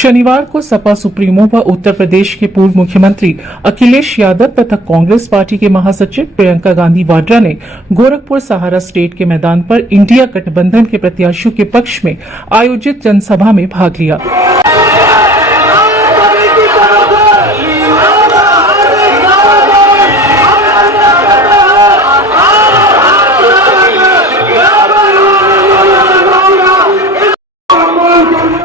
शनिवार को सपा सुप्रीमो व उत्तर प्रदेश के पूर्व मुख्यमंत्री अखिलेश यादव तथा कांग्रेस पार्टी के महासचिव प्रियंका गांधी वाड्रा ने गोरखपुर सहारा स्टेट के मैदान पर इंडिया गठबंधन के प्रत्याशियों के पक्ष में आयोजित जनसभा में भाग लिया।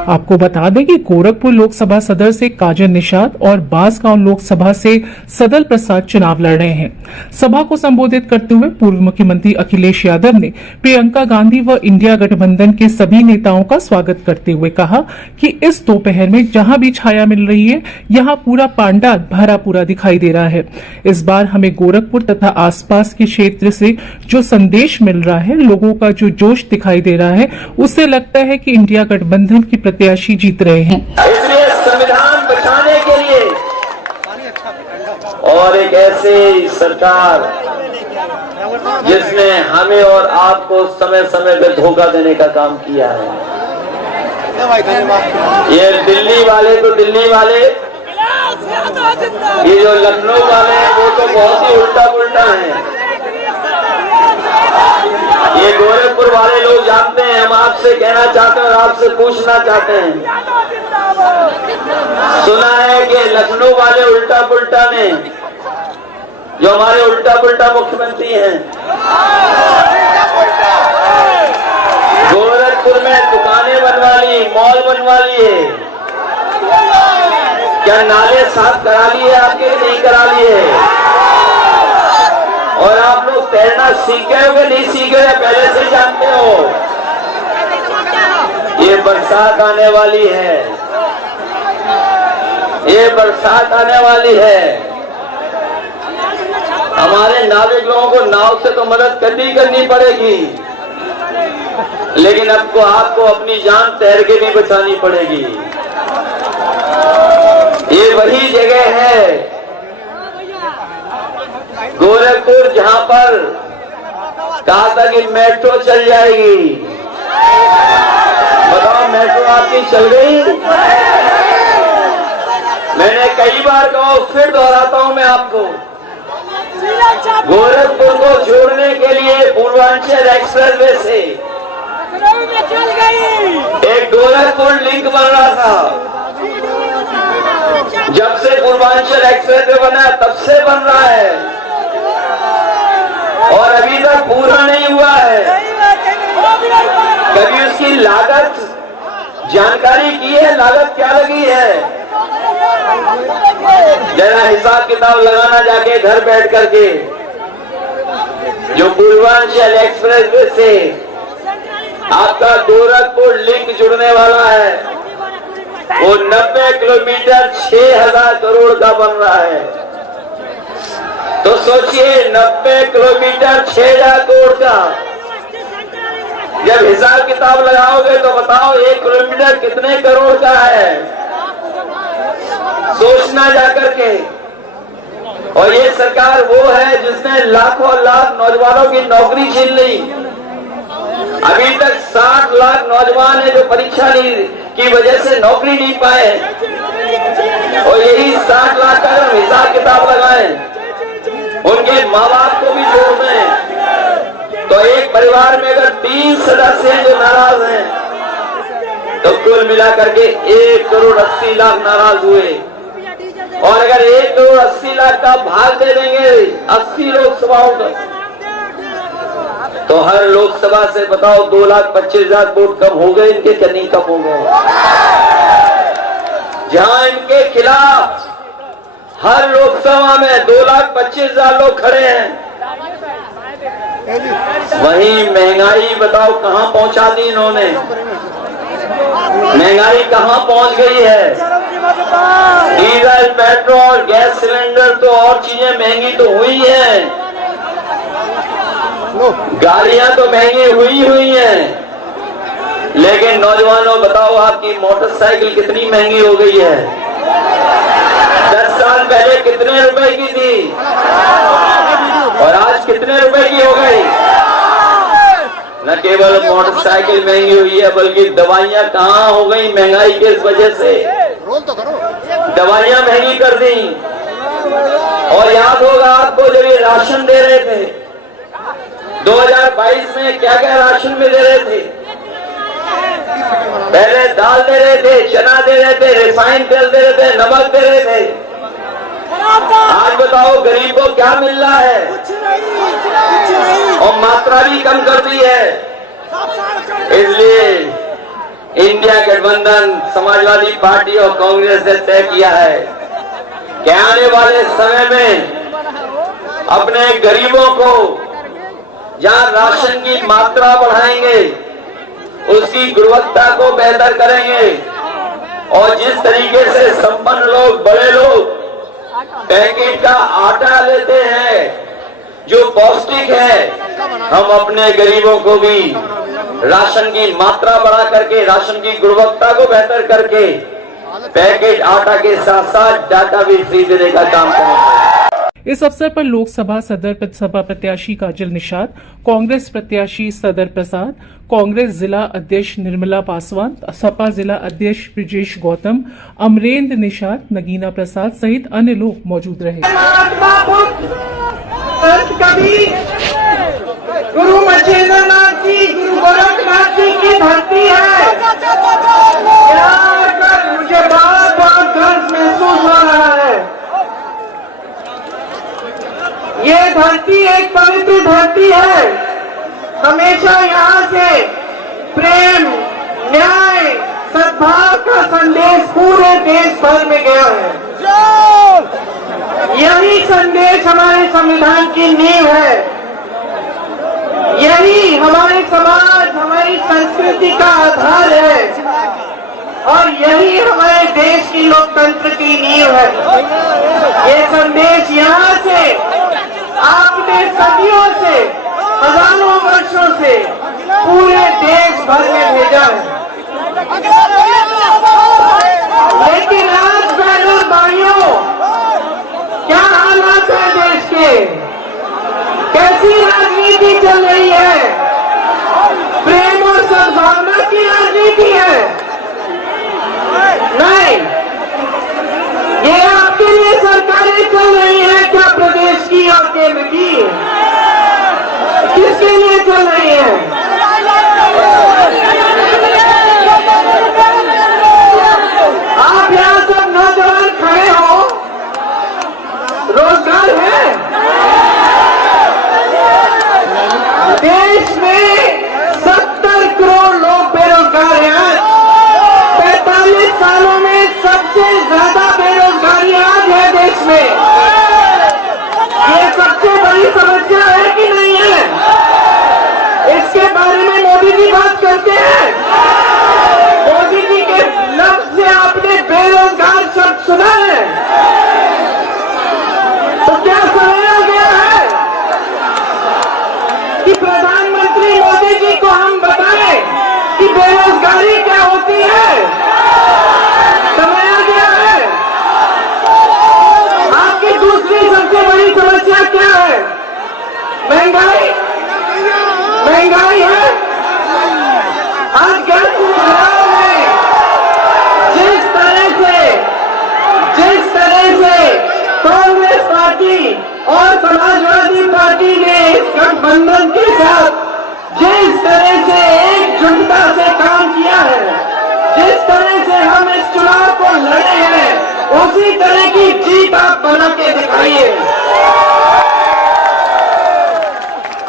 आपको बता दें कि गोरखपुर लोकसभा सदर से काजल निषाद और बांसगांव लोकसभा से सदल प्रसाद चुनाव लड़ रहे हैं। सभा को संबोधित करते हुए पूर्व मुख्यमंत्री अखिलेश यादव ने प्रियंका गांधी व इंडिया गठबंधन के सभी नेताओं का स्वागत करते हुए कहा कि इस दोपहर में जहां भी छाया मिल रही है, यहां पूरा पांडाल भरा पूरा दिखाई दे रहा है। इस बार हमें गोरखपुर तथा आसपास के क्षेत्र से जो संदेश मिल रहा है, लोगों का जो जोश दिखाई दे रहा है, उससे लगता है कि इंडिया गठबंधन की प्रत्याशी जीत रहे हैं। इसलिए संविधान बचाने के लिए और एक ऐसी सरकार जिसने हमें और आपको समय समय पर धोखा देने का काम किया है। ये दिल्ली वाले तो दिल्ली वाले, ये जो लखनऊ वाले हैं वो तो बहुत ही उल्टा पुल्टा है। ये गोरखपुर वाले लोग जानते हैं। हम आपसे कहना चाहते हैं और आपसे पूछना चाहते हैं, सुना है कि लखनऊ वाले उल्टा पुल्टा ने, जो हमारे उल्टा पुल्टा मुख्यमंत्री हैं, गोरखपुर में दुकानें बनवा ली, मॉल बनवा लिए। क्या नाले साफ करा लिए आपके, नहीं करा लिए? और आप लोग तैरना सीख गए हो कि नहीं सीख गए, पहले से जानते हो? ये बरसात आने वाली है, ये बरसात आने वाली है। हमारे नाविक लोगों को नाव से तो मदद करनी पड़ेगी, लेकिन अब को आपको अपनी जान तैर के नहीं बचानी पड़ेगी। ये वही जगह है गोरखपुर जहां पर कहा था कि मेट्रो चल जाएगी। बताओ, मेट्रो आपकी चल गई? मैंने कई बार कहा, फिर दोहराता हूं मैं आपको, गोरखपुर को जोड़ने के लिए पूर्वांचल एक्सप्रेसवे से एक गोरखपुर लिंक बन रहा था। जब से पूर्वांचल एक्सप्रेसवे बना तब से बन रहा है और अभी तक पूरा नहीं हुआ है। कभी उसकी लागत जानकारी की है? लागत क्या लगी है? जरा हिसाब किताब लगाना जाके घर बैठ करके। जो पूर्वांचल एक्सप्रेसवे से आपका गोरखपुर लिंक जुड़ने वाला है, वो 90 किलोमीटर 6000 करोड़ का बन रहा है। तो सोचिए, 90 किलोमीटर 6000 करोड़ का जब हिसाब किताब लगाओगे तो बताओ 1 किलोमीटर कितने करोड़ का है? सोचना जाकर के। और ये सरकार वो है जिसने लाखों लाख नौजवानों की नौकरी छीन ली। अभी तक 60 लाख नौजवान है जो परीक्षा की वजह से नौकरी नहीं पाए, और यही 60 लाख का जब हिसाब किताब लगाएं, उनके माँ बाप को भी जोड़ दें, तो एक परिवार में अगर 3 सदस्य हैं जो नाराज हैं, तो कुल मिलाकर के 1 करोड़ 80 लाख नाराज हुए। और अगर 1 करोड़ 80 लाख का भाग दे देंगे 80 लोकसभाओं का, तो हर लोकसभा से बताओ 2,25,000 वोट कम हो गए इनके, क्या नहीं कम हो गए? जहां इनके खिलाफ हर लोकसभा में 2,25,000 लोग खड़े हैं, वहीं महंगाई बताओ कहां पहुंचा दी इन्होंने? महंगाई कहां पहुंच गई है? डीजल, पेट्रोल, गैस सिलेंडर तो और चीजें महंगी तो हुई हैं, गाड़ियां तो महंगी हुई हैं, लेकिन नौजवानों बताओ आपकी मोटरसाइकिल कितनी महंगी हो गई है? 10 साल पहले कितने रुपए की थी और आज कितने रुपए की हो गई? न केवल मोटरसाइकिल महंगी हुई है, बल्कि दवाइयां कहाँ हो गई महंगाई की वजह से। दवाइयां महंगी कर दी। और याद होगा आपको जब ये राशन दे रहे थे 2022 में, क्या क्या राशन में दे रहे थे? पहले दाल दे रहे थे, चना दे रहे थे, रिफाइंड तेल दे रहे थे, नमक दे रहे थे। आज बताओ गरीब को क्या मिल रहा है? और मात्रा भी कम कर दी है। इसलिए इंडिया गठबंधन समाजवादी पार्टी और कांग्रेस ने तय किया है कि आने वाले समय में अपने गरीबों को जहां राशन की मात्रा बढ़ाएंगे, उसकी गुणवत्ता को बेहतर करेंगे। और जिस तरीके से संपन्न लोग, बड़े लोग पैकेट का आटा लेते हैं जो पौष्टिक है, हम अपने गरीबों को भी राशन की मात्रा बढ़ा करके, राशन की गुणवत्ता को बेहतर करके, पैकेट आटा के साथ साथ डाटा भी फ्री देने का काम करेंगे। इस अवसर पर लोकसभा सदर सभा प्रत्याशी काजल निषाद, कांग्रेस प्रत्याशी सदर प्रसाद, कांग्रेस जिला अध्यक्ष निर्मला पासवान, सपा जिला अध्यक्ष ब्रिजेश गौतम, अमरेंद्र निषाद, नगीना प्रसाद सहित अन्य लोग मौजूद रहे। गुरु मच्छेंद्रनाथ जी, गुरु गोरखनाथ जी की धरती है। मुझे बहुत बहुत गर्व महसूस हो रहा है। ये धरती एक पवित्र धरती है। हमेशा यहाँ से प्रेम, न्याय, सद्भाव का संदेश पूरे देश भर में गया है। यही संदेश हमारे संविधान की नींव है। यही हमारे समाज, हमारी संस्कृति का आधार है और यही हमारे देश की लोकतंत्र की नींव है। ये संदेश यहाँ से आपने सदियों से, हजारों वर्षों से पूरे देश भर में भेजा है। लेकिन आज बहनों भाइयों, क्या हालात है देश के? कैसी राजनीति चल रही है? प्रेम और सद्भावना की राजनीति है? नहीं, ये आपके लिए सरकारें चल रही है क्या? प्रदेश की और केंद्र की? किसके लिए चल रही है? आप यहाँ सब नौजवान खड़े हो, रोजगार है? देश में 70 करोड़ लोग बेरोजगार हैं। 45 सालों में सबसे ज्यादा बेरोजगारी आज है देश में। ये सबसे बड़ी समस्या है कि नहीं है? इसके बारे में मोदी जी बात करते हैं। मोदी जी के लफ्ज से आपने बेरोजगार शब्द सुना है? तो क्या समझा गया है कि प्रधानमंत्री मोदी जी को हम बताएं कि बेरोजगारी क्या होती है? समझा गया है? आपकी दूसरी सबसे बड़ी समस्या क्या है? महंगाई। महंगाई है। आज गैस सिलेंडर में जिस तरह से कांग्रेस पार्टी और समाजवादी पार्टी ने इस गठबंधन के साथ जिस तरह से एकजुटता से काम किया है, जिस तरह से हम इस चुनाव को लड़े हैं, उसी तरह की जीत आप बना के दिखाइए।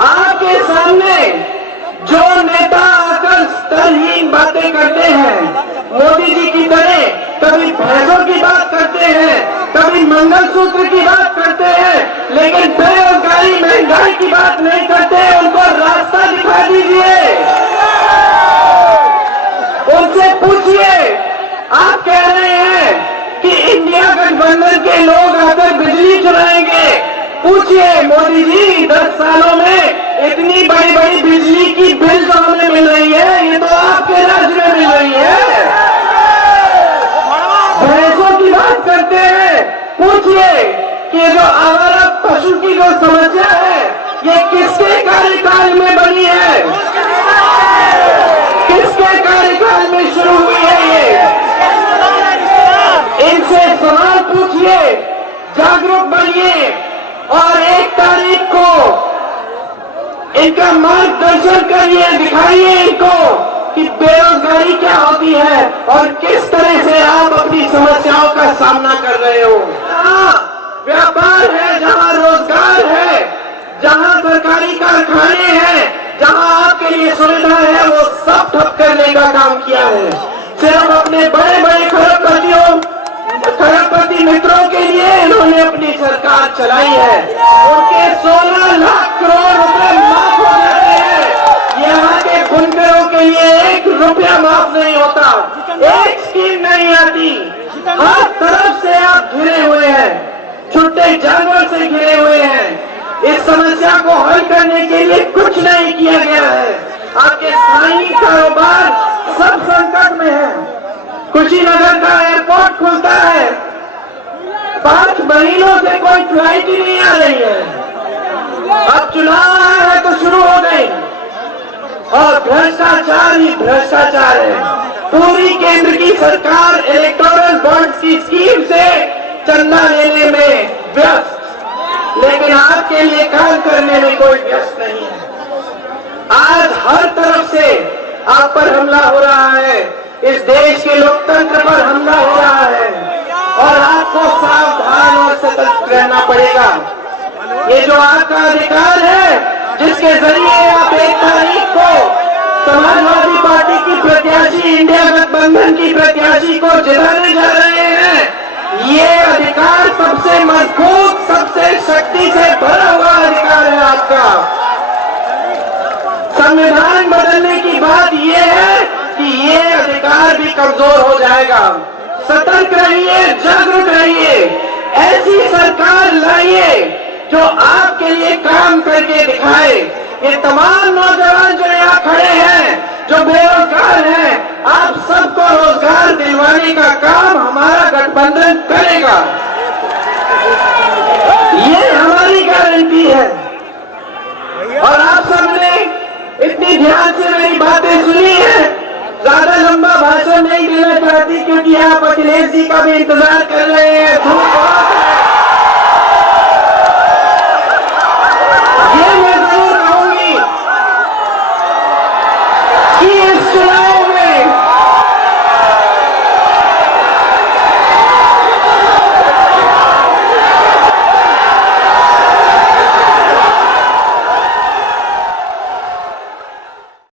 आपके सामने जो नेता आकर स्तरहीन बातें करते हैं, मोदी जी की तरह कभी भैंसों की बात करते हैं, कभी मंगलसूत्र की बात करते हैं, लेकिन बेरोजगारी, महंगाई की बात नहीं करते। उनको रास्ता दिखा दीजिए, उनसे पूछिए। आप कह रहे हैं कि इंडिया गठबंधन के लोग आकर बिजली चुराएंगे। पूछिए मोदी जी, 10 सालों में इतनी बड़ी बड़ी बिजली की बिल जो हमें मिल रही है, ये तो आपके राज्य में मिल रही है। भैंसों की बात करते हैं। पूछिए कि जो आवारा पशु की जो समस्या है, ये किसके कार्यकाल में बनी है? किसके कार्यकाल में शुरू हुई है? ये इनका मार्गदर्शन करिए, दिखाइए इनको कि बेरोजगारी क्या होती है और किस तरह से आप अपनी समस्याओं का सामना कर रहे हो। जहां व्यापार है, जहां रोजगार है, जहां सरकारी कारखाने हैं, जहां आपके लिए सुविधा है, वो सब ठप करने का काम किया है। सिर्फ अपने बड़े बड़े खरबपति मित्रों के लिए इन्होंने अपनी सरकार चलाई है। उनके 16 लाख करोड़ रुपए माफ हो जाते हैं। यहाँ के बुनकरों के लिए 1 रुपया माफ नहीं होता, एक स्कीम नहीं आती। हर तरफ से आप घिरे हुए हैं, छुट्टे जानवर से घिरे हुए हैं। इस समस्या को हल करने के लिए कुछ नहीं किया गया है। आपके स्थानीय कारोबार सब संकट में है। कुशीनगर का एयरपोर्ट खुलता है, 5 महीनों से कोई फ्लाइट ही नहीं आ रही है। अब चुनाव आया है तो शुरू हो गई, और भ्रष्टाचार ही भ्रष्टाचार है। पूरी केंद्र की सरकार इलेक्टोरल बॉन्ड्स की स्कीम से चंदा लेने में व्यस्त, लेकिन आपके लिए काम करने में कोई व्यस्त नहीं है। आज हर तरफ से आप पर हमला हो रहा है, इस देश के लोकतंत्र पर हमला हो रहा है, और आपको सावधान और सतर्क रहना पड़ेगा। ये जो आपका अधिकार है, जिसके जरिए आप 1 तारीख को समाजवादी पार्टी की प्रत्याशी, इंडिया गठबंधन की प्रत्याशी को जिताने जा रहे हैं, ये अधिकार सबसे मजबूत, सबसे शक्ति से भरा हुआ अधिकार है आपका। संविधान बदलने की बात ये है कि ये अधिकार भी कमजोर हो जाएगा। सतर्क रहिए, जागरूक रहिए, ऐसी सरकार लाइए जो आपके लिए काम करके दिखाए। ये तमाम नौजवान जो यहाँ खड़े हैं, जो बेरोजगार हैं, आप सबको रोजगार दिलवाने का काम हमारा गठबंधन करेगा, ये हमारी गारंटी है। और आप सबने इतनी ध्यान से मेरी बातें सुनी है। ज्यादा लंबा भाषण नहीं देना चाहती, क्योंकि आप अखिलेश जी का भी इंतजार कर रहे हैं।